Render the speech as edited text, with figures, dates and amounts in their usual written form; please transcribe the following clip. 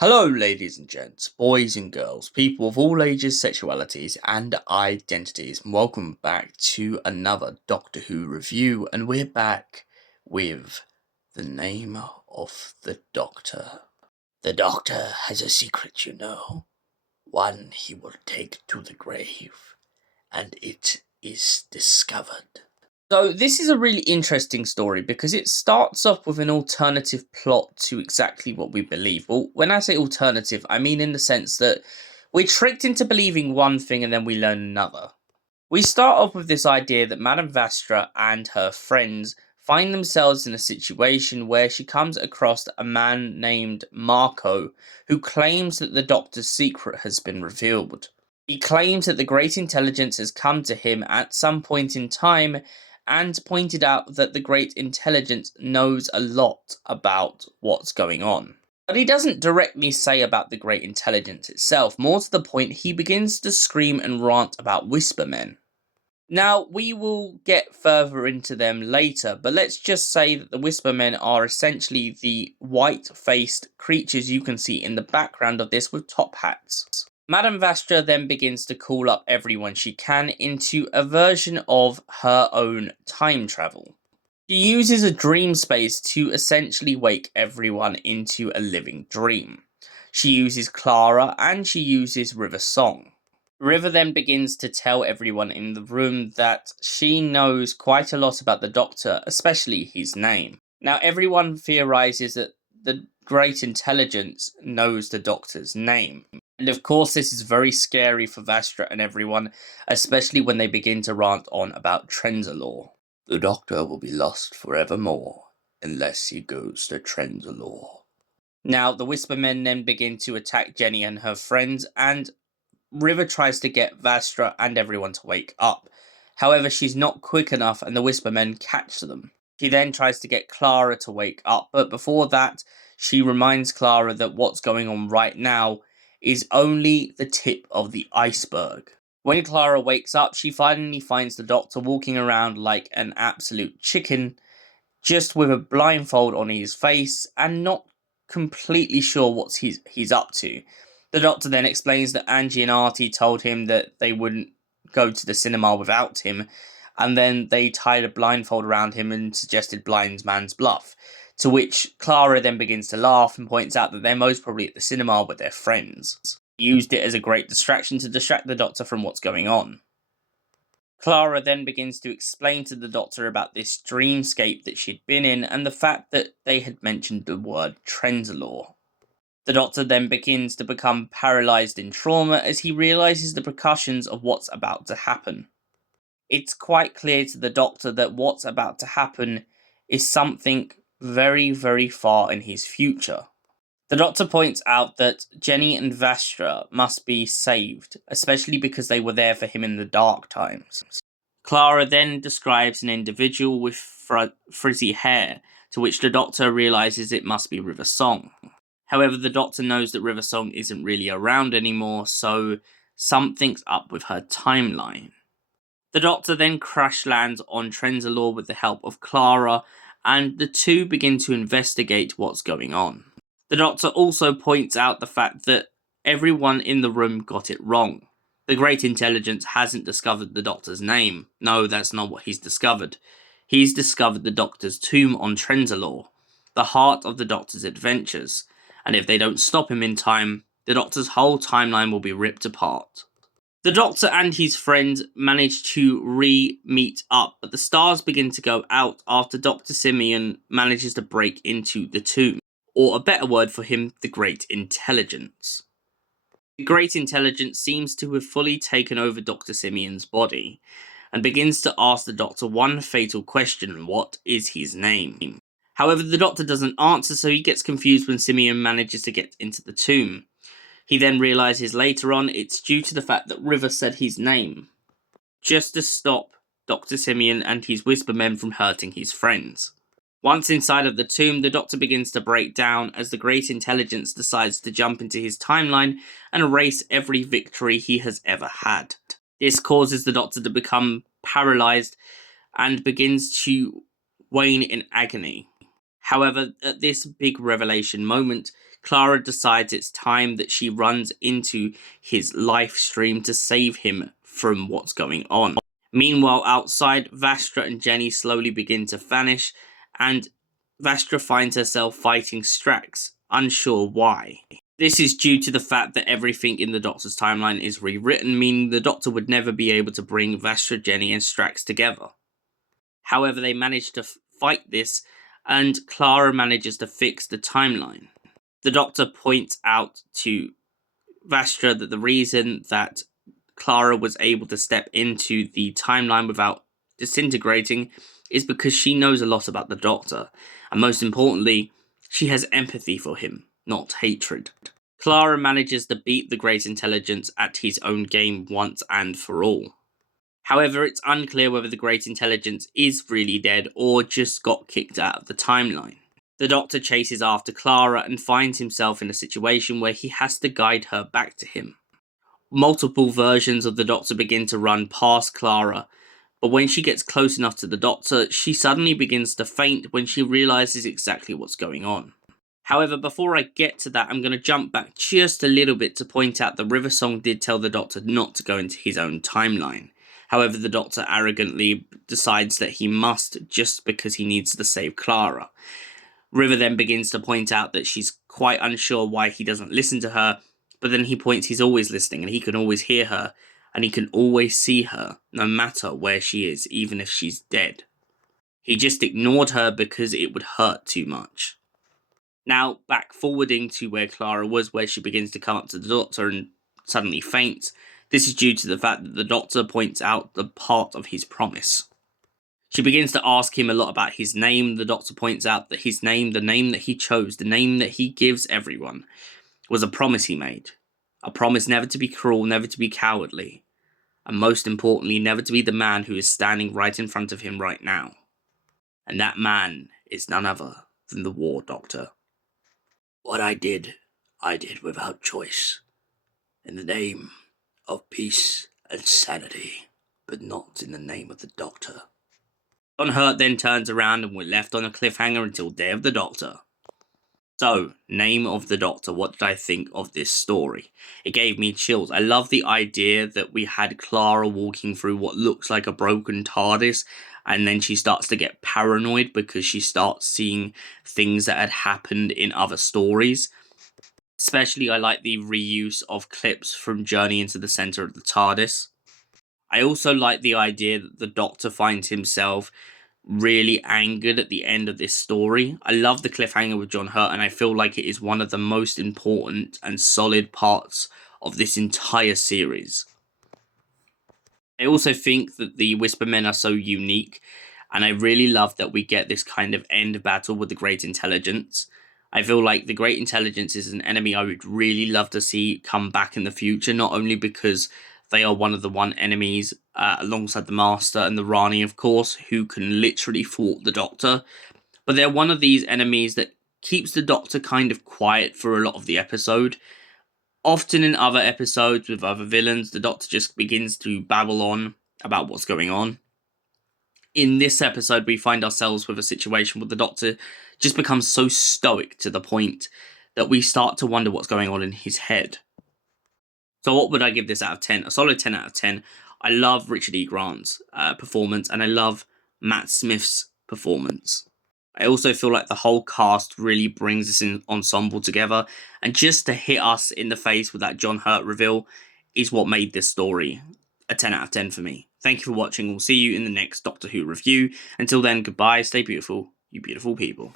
Hello, ladies and gents, boys and girls, people of all ages, sexualities, and identities, and welcome back to another Doctor Who review. And we're back with The Name of the Doctor. The Doctor has a secret, you know, one he will take to the grave, and it is discovered. So this is a really interesting story because it starts off with an alternative plot to exactly what we believe. Well, when I say alternative, I mean in the sense that we're tricked into believing one thing and then we learn another. We start off with this idea that Madame Vastra and her friends find themselves in a situation where she comes across a man named Marco who claims that the Doctor's secret has been revealed. He claims that the Great Intelligence has come to him at some point in time and pointed out that the Great Intelligence knows a lot about what's going on. But he doesn't directly say about the Great Intelligence itself. More to the point, he begins to scream and rant about Whispermen. Now, we will get further into them later, but let's just say that the Whispermen are essentially the white-faced creatures you can see in the background of this with top hats. Madame Vastra then begins to call up everyone she can into a version of her own time travel. She uses a dream space to essentially wake everyone into a living dream. She uses Clara and she uses River Song. River then begins to tell everyone in the room that she knows quite a lot about the Doctor, especially his name. Now everyone theorizes that the Great Intelligence knows the Doctor's name. And of course this is very scary for Vastra and everyone, especially when they begin to rant on about Trenzalor. The Doctor will be lost forevermore, unless he goes to Trenzalor. Now the Whispermen then begin to attack Jenny and her friends, and River tries to get Vastra and everyone to wake up. However, she's not quick enough and the Whispermen catch them. She then tries to get Clara to wake up, but before that, she reminds Clara that what's going on right now is only the tip of the iceberg. When Clara wakes up, she finally finds the Doctor walking around like an absolute chicken, just with a blindfold on his face and not completely sure what he's up to. The Doctor then explains that Angie and Artie told him that they wouldn't go to the cinema without him, and then they tied a blindfold around him and suggested blind man's bluff, to which Clara then begins to laugh and points out that they're most probably at the cinema with their friends. He used it as a great distraction to distract the Doctor from what's going on. Clara then begins to explain to the Doctor about this dreamscape that she'd been in and the fact that they had mentioned the word Trenzalor. The Doctor then begins to become paralysed in trauma as he realises the repercussions of what's about to happen. It's quite clear to the Doctor that what's about to happen is something very, very far in his future. The Doctor points out that Jenny and Vastra must be saved, especially because they were there for him in the dark times. Clara then describes an individual with frizzy hair, to which the Doctor realises it must be River Song. However, the Doctor knows that River Song isn't really around anymore, so something's up with her timeline. The Doctor then crash lands on Trenzalor with the help of Clara, and the two begin to investigate what's going on. The Doctor also points out the fact that everyone in the room got it wrong. The Great Intelligence hasn't discovered the Doctor's name. No, that's not what he's discovered. He's discovered the Doctor's tomb on Trenzalor, the heart of the Doctor's adventures, and if they don't stop him in time, the Doctor's whole timeline will be ripped apart. The Doctor and his friends manage to re-meet up, but the stars begin to go out after Dr. Simeon manages to break into the tomb, or a better word for him, the Great Intelligence. The Great Intelligence seems to have fully taken over Dr. Simeon's body, and begins to ask the Doctor one fatal question: what is his name? However, the Doctor doesn't answer, so he gets confused when Simeon manages to get into the tomb. He then realises later on it's due to the fact that River said his name, just to stop Dr. Simeon and his Whispermen from hurting his friends. Once inside of the tomb, the Doctor begins to break down as the Great Intelligence decides to jump into his timeline and erase every victory he has ever had. This causes the Doctor to become paralyzed and begins to wane in agony. However, at this big revelation moment, Clara decides it's time that she runs into his life stream to save him from what's going on. Meanwhile, outside, Vastra and Jenny slowly begin to vanish, and Vastra finds herself fighting Strax, unsure why. This is due to the fact that everything in the Doctor's timeline is rewritten, meaning the Doctor would never be able to bring Vastra, Jenny, and Strax together. However, they manage to fight this, and Clara manages to fix the timeline. The Doctor points out to Vastra that the reason that Clara was able to step into the timeline without disintegrating is because she knows a lot about the Doctor, and most importantly, she has empathy for him, not hatred. Clara manages to beat the Great Intelligence at his own game once and for all. However, it's unclear whether the Great Intelligence is really dead or just got kicked out of the timeline. The Doctor chases after Clara and finds himself in a situation where he has to guide her back to him. Multiple versions of the Doctor begin to run past Clara, but when she gets close enough to the Doctor, she suddenly begins to faint when she realizes exactly what's going on. However, before I get to that, I'm going to jump back just a little bit to point out the River Song did tell the Doctor not to go into his own timeline. However, the Doctor arrogantly decides that he must just because he needs to save Clara. River then begins to point out that she's quite unsure why he doesn't listen to her, but then he points he's always listening and he can always hear her and he can always see her no matter where she is, even if she's dead. He just ignored her because it would hurt too much. Now, back forwarding to where Clara was, where she begins to come up to the Doctor and suddenly faints. This is due to the fact that the Doctor points out the part of his promise. She begins to ask him a lot about his name. The Doctor points out that his name, the name that he chose, the name that he gives everyone, was a promise he made. A promise never to be cruel, never to be cowardly, and most importantly, never to be the man who is standing right in front of him right now. And that man is none other than the War Doctor. What I did without choice, in the name of peace and sanity, but not in the name of the Doctor. John Hurt then turns around and we're left on a cliffhanger until Day of the Doctor. So, name of the Doctor, what did I think of this story? It gave me chills. I love the idea that we had Clara walking through what looks like a broken TARDIS, and then she starts to get paranoid because she starts seeing things that had happened in other stories. Especially, I like the reuse of clips from Journey into the Centre of the TARDIS. I also like the idea that the Doctor finds himself really angered at the end of this story. I love the cliffhanger with John Hurt, and I feel like it is one of the most important and solid parts of this entire series. I also think that the Whispermen are so unique, and I really love that we get this kind of end battle with the Great Intelligence. I feel like the Great Intelligence is an enemy I would really love to see come back in the future, not only because they are one of the one enemies alongside the Master and the Rani, of course, who can literally thwart the Doctor, but they're one of these enemies that keeps the Doctor kind of quiet for a lot of the episode. Often in other episodes with other villains, the Doctor just begins to babble on about what's going on. In this episode, we find ourselves with a situation where the Doctor just becomes so stoic to the point that we start to wonder what's going on in his head. So what would I give this out of 10? A solid 10 out of 10. I love Richard E. Grant's performance, and I love Matt Smith's performance. I also feel like the whole cast really brings this ensemble together, and just to hit us in the face with that John Hurt reveal is what made this story a 10 out of 10 for me. Thank you for watching. We'll see you in the next Doctor Who review. Until then, goodbye, stay beautiful, you beautiful people.